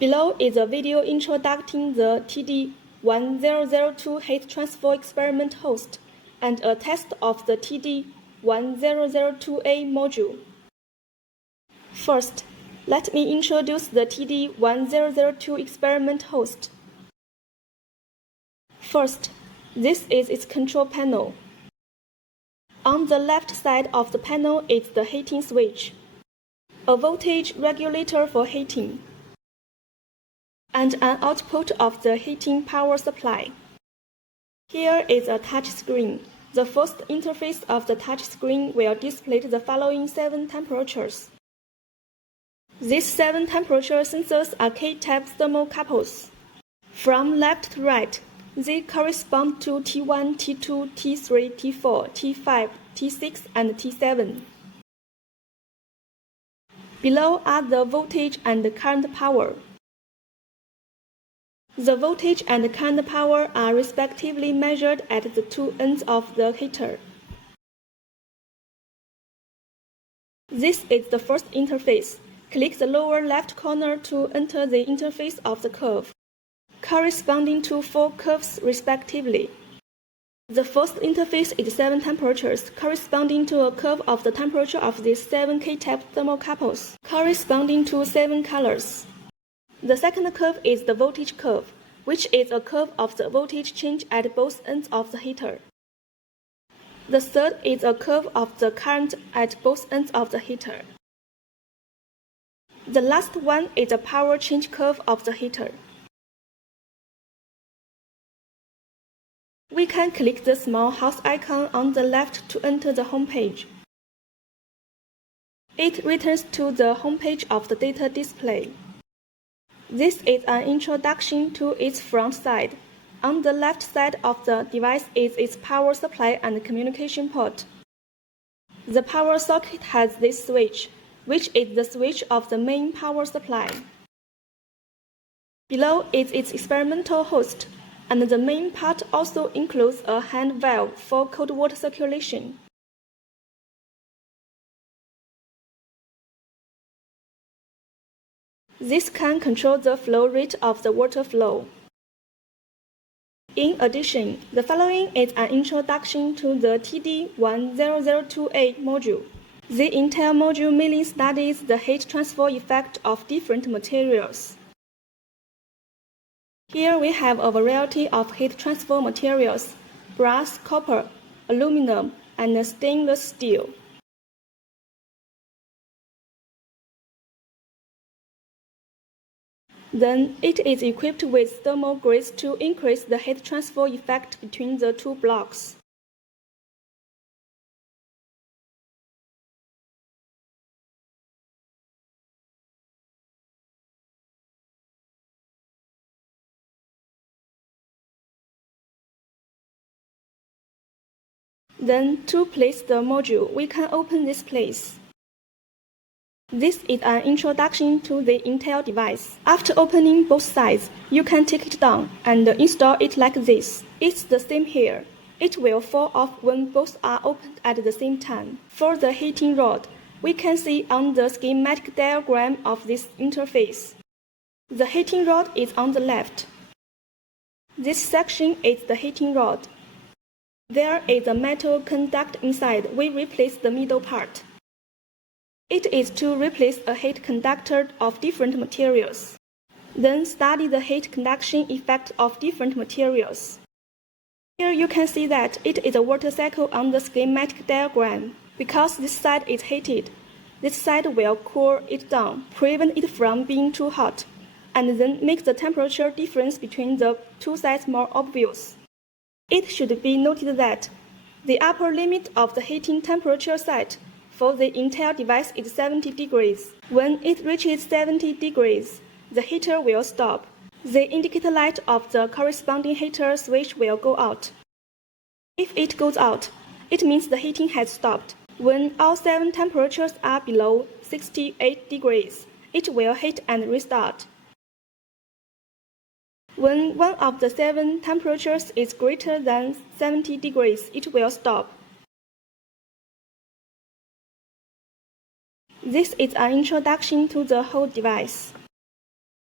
Below is a video introducing the TD1002 heat transfer experiment host and a test of the TD1002A module. First, let me introduce the TD1002 experiment host. First, this is its control panel. On the left side of the panel is the heating switch, a voltage regulator for heating, and an output of the heating power supply. Here is a touch screen. The first interface of the touch screen will display the following 7 temperatures. These 7 temperature sensors are K-type thermocouples. From left to right, they correspond to T1, T2, T3, T4, T5, T6, and T7. Below are the voltage and current power. The voltage and current power are respectively measured at the 2 ends of the heater. This is the first interface. Click the lower left corner to enter the interface of the curve, corresponding to 4 curves respectively. The first interface is 7 temperatures, corresponding to a curve of the temperature of these 7 K-type thermocouples, corresponding to 7 colors. The second curve is the voltage curve, which is a curve of the voltage change at both ends of the heater. The third is a curve of the current at both ends of the heater. The last one is a power change curve of the heater. We can click the small house icon on the left to enter the home page. It returns to the home page of the data display. This is an introduction to its front side. On the left side of the device is its power supply and communication port. The power socket has this switch, which is the switch of the main power supply. Below is its experimental host, and the main part also includes a hand valve for cold water circulation. This can control the flow rate of the water flow. In addition, the following is an introduction to the TD1002A module. The entire module mainly studies the heat transfer effect of different materials. Here we have a variety of heat transfer materials: brass, copper, aluminum, and stainless steel. Then it is equipped with thermal grids to increase the heat transfer effect between the 2 blocks. Then, to place the module, we can open this place. This is an introduction to the entire device. After opening both sides, you can take it down and install it like this. It's the same here. It will fall off when both are opened at the same time. For the heating rod, we can see on the schematic diagram of this interface. The heating rod is on the left. This section is the heating rod. There is a metal conductor inside. We replace the middle part. It is to replace a heat conductor of different materials. Then study the heat conduction effect of different materials. Here you can see that it is a water cycle on the schematic diagram. Because this side is heated, this side will cool it down, prevent it from being too hot, and then make the temperature difference between the 2 sides more obvious. It should be noted that the upper limit of the heating temperature set for the entire device is 70 degrees. When it reaches 70 degrees, the heater will stop. The indicator light of the corresponding heater switch will go out. If it goes out, it means the heating has stopped. When all 7 temperatures are below 68 degrees, it will heat and restart. When one of the 7 temperatures is greater than 70 degrees, it will stop. This is an introduction to the whole device.